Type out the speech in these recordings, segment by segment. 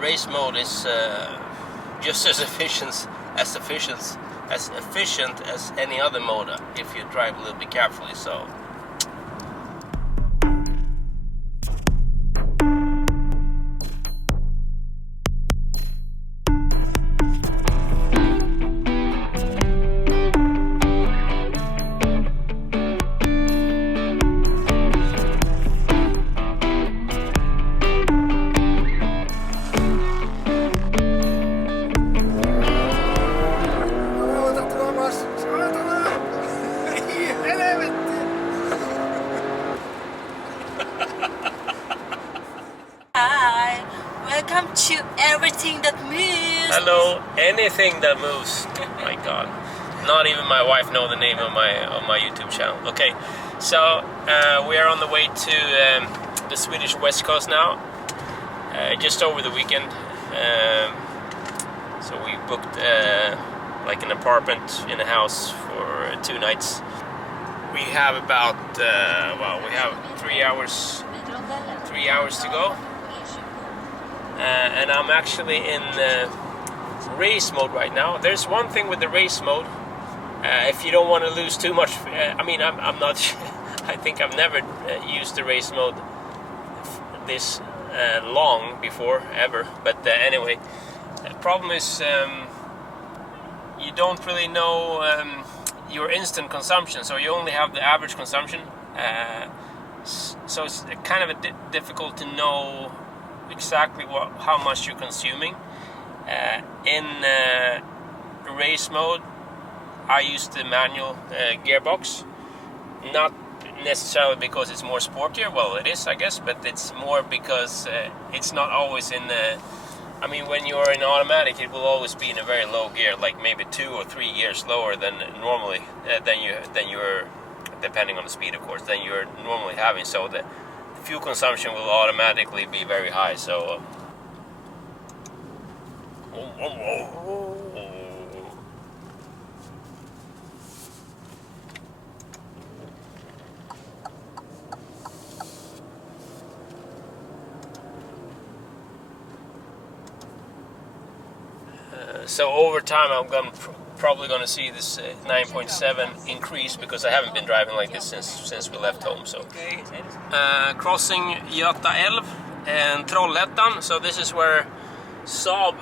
race mode is just as efficient as any other mode if you drive a little bit carefully. So. Welcome to everything that moves. Hello, anything that moves. My God, not even my wife knows the name of my YouTube channel. Okay, so we are on the way to the Swedish west coast now, just over the weekend. So we booked like an apartment in a house for 2 nights. We have about we have 3 hours to go. And I'm actually in race mode right now. There's one thing with the race mode. If you don't want to lose too much, I'm not. I think I've never used the race mode this long before ever. But anyway, the problem is you don't really know your instant consumption. So you only have the average consumption. So it's kind of difficult to know exactly how much you're consuming. In race mode, I use the manual gearbox, not necessarily because it's more sportier. Well, it is, I guess, but it's more because it's not always in when you're in automatic, it will always be in a very low gear, like maybe 2 or 3 gears lower than normally than you're, depending on the speed, of course, than you're normally having. So the fuel consumption will automatically be very high. So so over time I'm probably going to see this 9.7 increase, because I haven't been driving like this since we left home. So crossing Göta älv and Trollhättan. So this is where Saab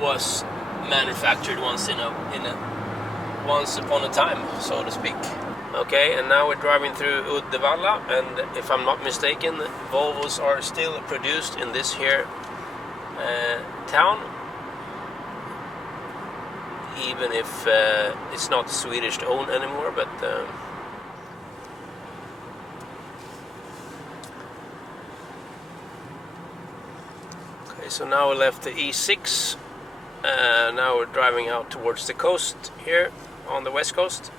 was manufactured once upon a time, so to speak. Okay, and now we're driving through Uddevalla, and if I'm not mistaken, Volvos are still produced in this here town, even if it's not Swedish owned anymore. But okay, so now we left the E6. Now we're driving out towards the coast here on the west coast.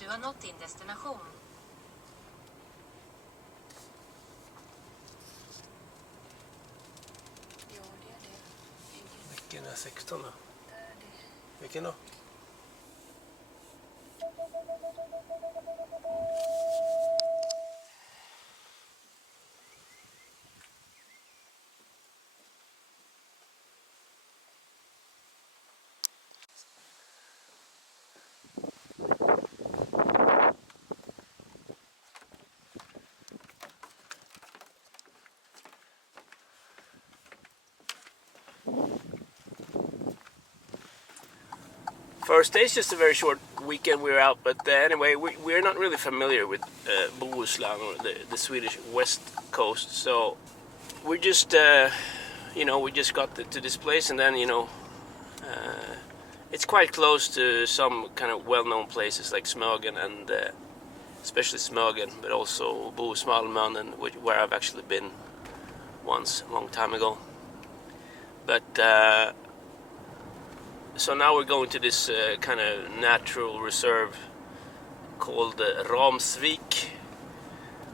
Du har nått din destination. Jo, det är det. Vilken är 16 då? Vilken då? first day is just a very short weekend we're out, but anyway, we're not really familiar with Bohuslän or the Swedish west coast, so we just we just got to this place, and then it's quite close to some kind of well-known places like Smögen and especially Smögen, but also Bohus-Malmön, and where I've actually been once a long time ago. But so now we're going to this kind of natural reserve called Ramsvik.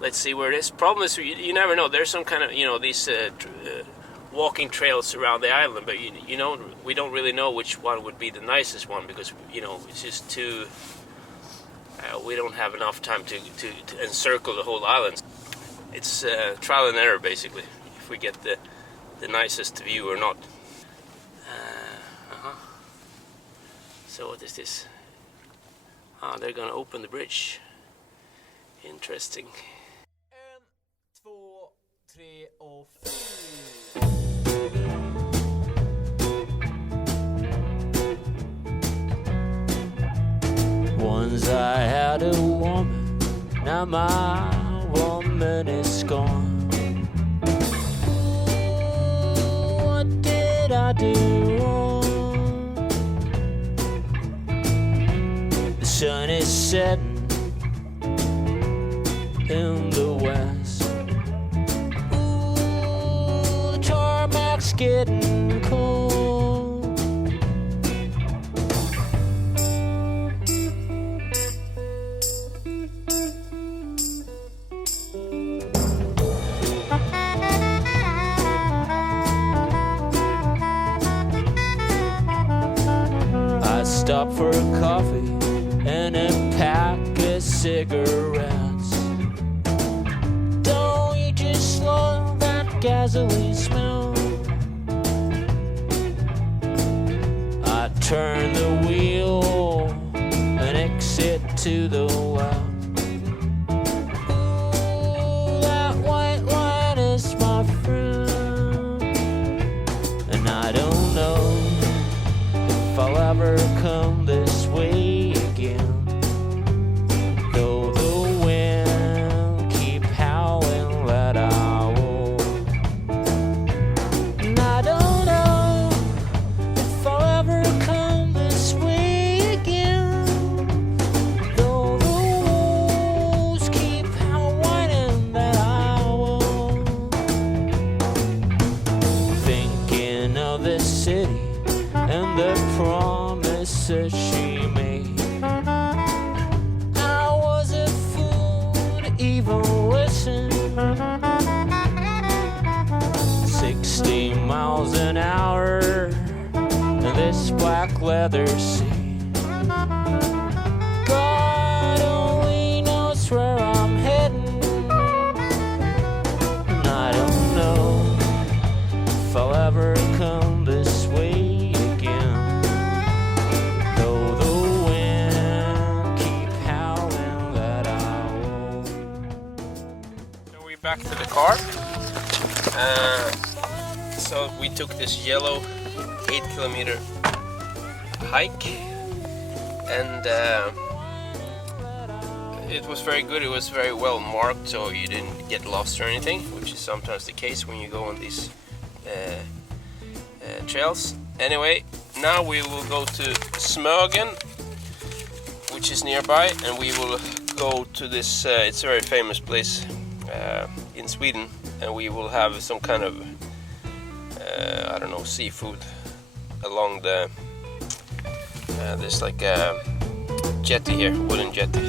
Let's see where it is. Problem is, you never know. There's some kind of these walking trails around the island, but we don't really know which one would be the nicest one, because it's just too. We don't have enough time to encircle the whole island. It's trial and error basically, if we get the nicest view or not. So what is this? They're gonna open the bridge. Interesting. 1, 2, 3 och 4. Once I had a woman, now my woman is gone. What did I do wrong? The sun is setting in the west. Ooh, the tarmac's getting cold. I stopped for a coffee and a pack of cigarettes. Don't you just love that gasoline smell? I turn the wheel and exit to the left. Ooh, that white line is my friend, and I don't know if I'll ever come this way again. Though the wind keep howling that I won't. And I don't know if I'll ever come this way again. Though the wolves keep howling that I won't. Thinking of this city and the promises she made. I was a fool to even listen. 60 miles an hour in this black leather seat. God only knows where I'm heading, and I don't know if I'll ever come this way again. Though the wind keep howling that I won't. So we're back to the car. So we took this yellow 8-kilometer hike, and it was very good. It was very well marked, so you didn't get lost or anything, which is sometimes the case when you go on these trails. Anyway, now we will go to Smögen, which is nearby, and we will go to this, it's a very famous place in Sweden, and we will have some kind of, I don't know, seafood along the, there's like a jetty here, wooden jetty.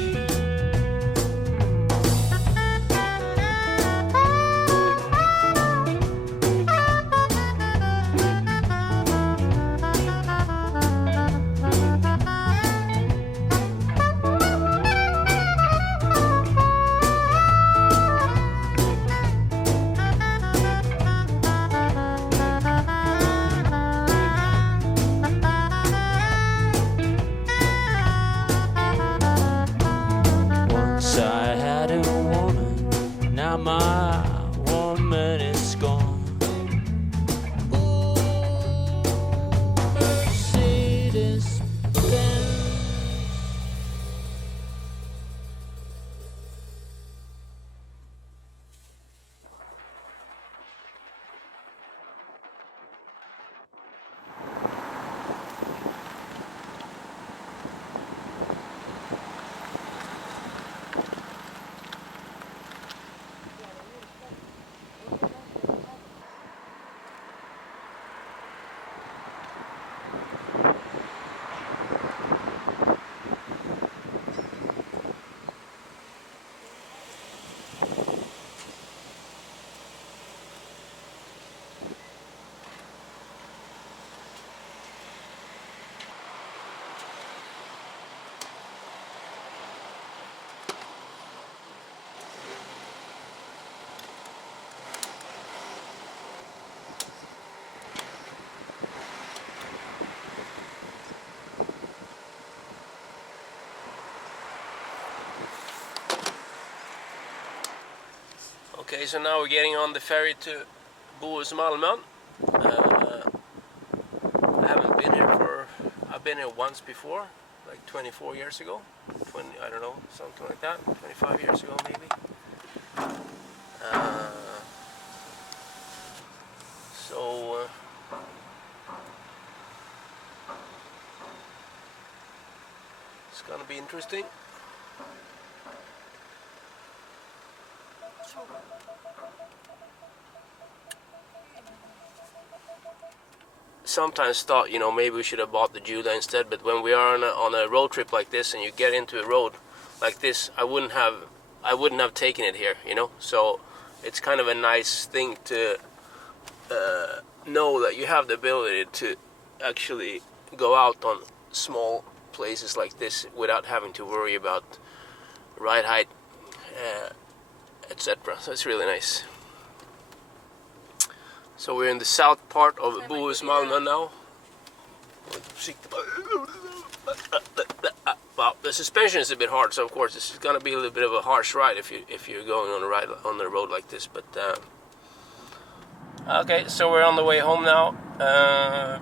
Okay, so now we're getting on the ferry to Bohus-Malmön. I've been here once before, like 24 years ago, 20, I don't know, something like that, 25 years ago maybe. It's gonna be interesting. Sometimes thought, you know, maybe we should have bought the Giulia instead, but when we are on a road trip like this and you get into a road like this, I wouldn't have taken it here, you know. So it's kind of a nice thing to know that you have the ability to actually go out on small places like this without having to worry about ride height, etc. So it's really nice. So we're in the south part of Bohus-Malmön now. Well, the suspension is a bit hard, so of course this is gonna be a little bit of a harsh ride if you're going on the road like this. But okay, so we're on the way home now.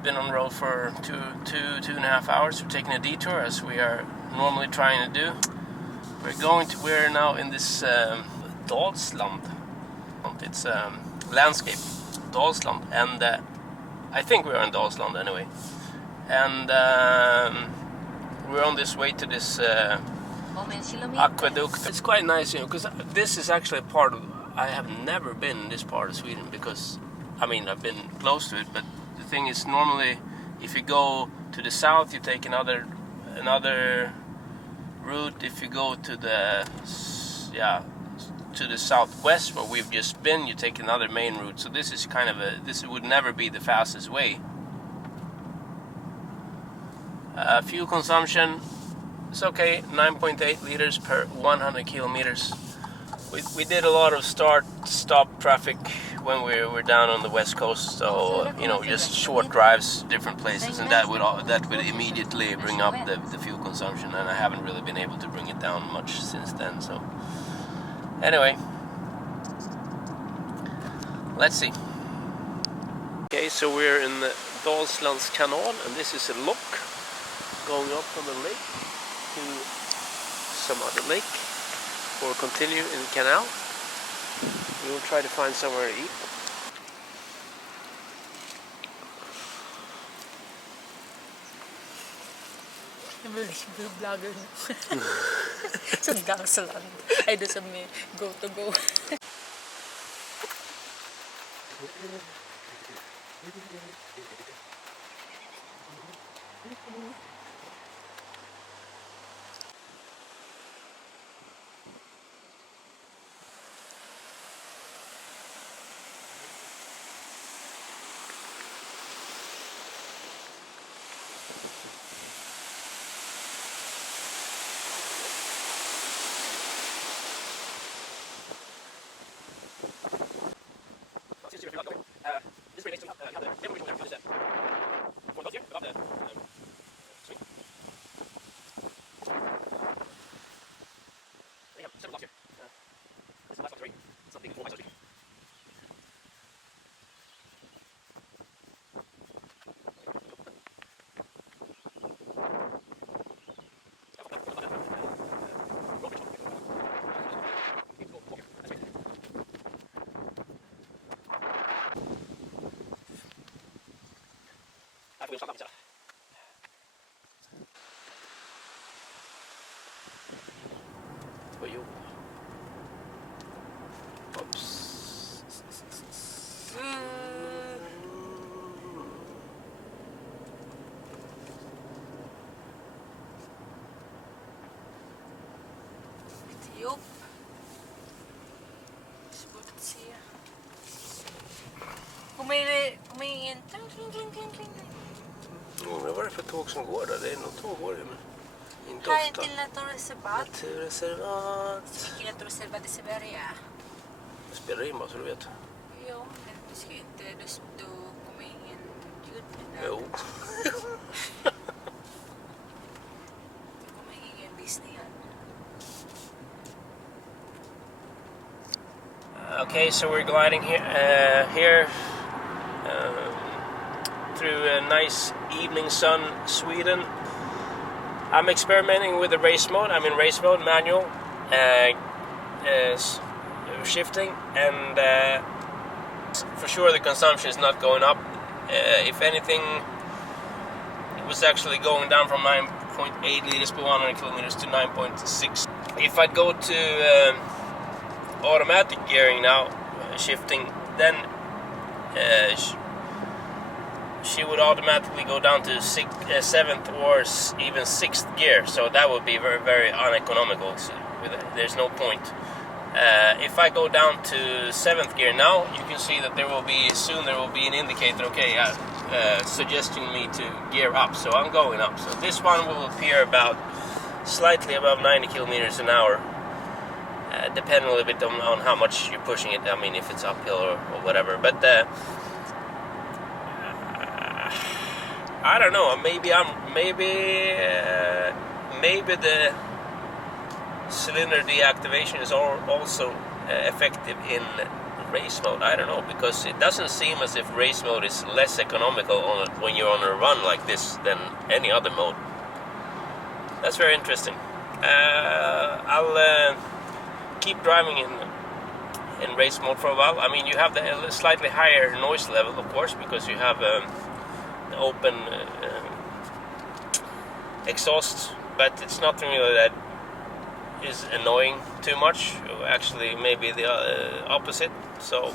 Been on the road for two and a half hours. We're taking a detour as we are normally trying to do. We're now in this Dalsland. It's landscape. Dalsland, and I think we're in Dalsland anyway, and we're on this way to this aqueduct. It's quite nice, you know, because this is actually a part of, I have never been in this part of Sweden, because I mean I've been close to it, but the thing is, normally if you go to the south you take another route. If you go to the southwest where we've just been, you take another main route. So this is kind of this would never be the fastest way. Fuel consumption is okay, 9.8 liters per 100 kilometers. We did a lot of stop traffic when we were down on the west coast, so you know, just short drives, different places, and that would immediately bring up the fuel consumption, and I haven't really been able to bring it down much since then. So anyway, let's see. Okay, so we're in the Dalslands Canal, and this is a lock going up from the lake to some other lake, or continue in the canal. We will try to find somewhere to eat. Jag vill blogga nu. Som Dalsland. Är det som är go to go? Jo. Svårt att se. Kommer ingen... Vad var det för tåg som går där? Det är något tåg går det, men inte Här är ofta. till naturreservat. Naturreservat. Vilket naturreservat i Sverige? Det spelar in bara så du vet. Jo, men du ska inte... Då kommer ingen ljud med det. Jo. Det kommer ingen visningar. Okay, so we're gliding here through a nice evening sun, Sweden. I'm experimenting with the race mode. I'm in race mode, manual, shifting, and for sure the consumption is not going up. If anything, it was actually going down from 9.8 liters per 100 kilometers to 9.6. If I go to automatic gearing now, shifting, then she would automatically go down to 7th or even 6th gear, so that would be very, very uneconomical. So there's no point. If I go down to 7th gear now, you can see that there will be an indicator, okay, suggesting me to gear up, so I'm going up. So this one will appear about slightly above 90 kilometers an hour, depending a little bit on how much you're pushing it. I mean, if it's uphill or whatever, but I don't know. Maybe the cylinder deactivation is also effective in race mode. I don't know, because it doesn't seem as if race mode is less economical when you're on a run like this than any other mode. That's very interesting. I'll keep driving in race mode for a while. I mean, you have the slightly higher noise level, of course, because you have open exhaust, but it's nothing really that is annoying too much. Actually, maybe the opposite. So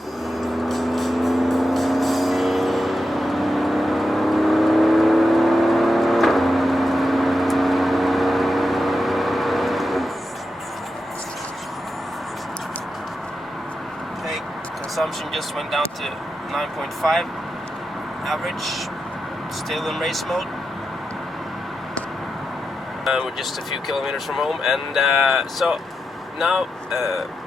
okay, consumption just went down to 9.5 average. Still in race mode. We're just a few kilometers from home, and so now,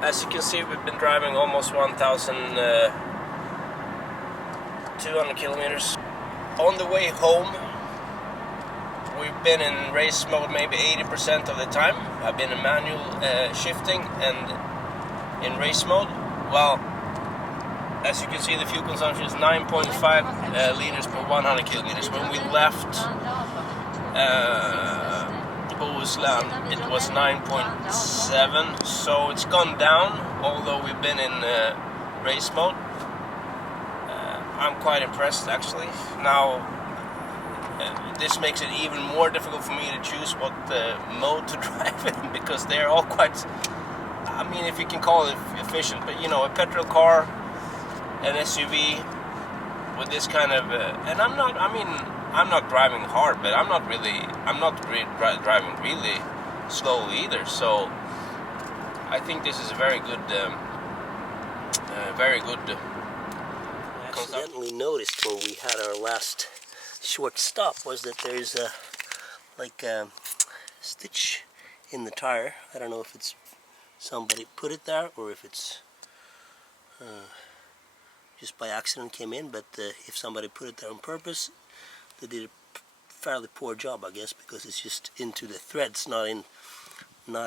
as you can see, we've been driving almost 1,200 kilometers. On the way home, we've been in race mode maybe 80% of the time. I've been in manual shifting and in race mode. Well, as you can see, the fuel consumption is 9.5 liters per 100 kilometers. When we left Bohuslän, it was 9.7, so it's gone down, although we've been in race mode. I'm quite impressed, actually. Now, this makes it even more difficult for me to choose what mode to drive in, because they're all quite, I mean, if you can call it efficient, but you know, a petrol car, an SUV with this kind of, and I'm not driving hard, but I'm not driving really slowly either. So I think this is a very good. I accidentally noticed when we had our last short stop was that there's a stitch in the tire. I don't know if it's somebody put it there or if it's just by accident came in, but if somebody put it there on purpose, they did a fairly poor job, I guess, because it's just into the threads, not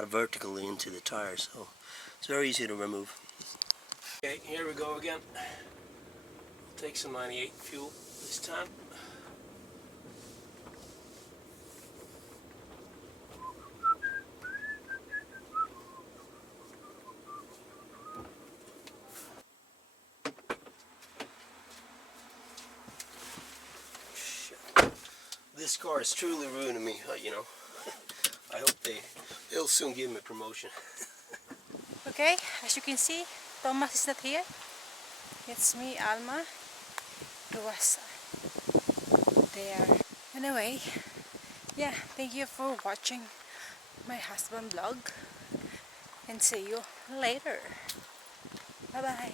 vertically into the tire, so it's very easy to remove. Okay, here we go again. Take some 98 fuel this time. This car is truly ruining me, you know. I hope they'll soon give me promotion. Okay, as you can see, Thomas is not here. It's me, Alma, who was there. Anyway, yeah, thank you for watching my husband vlog, and see you later. Bye bye.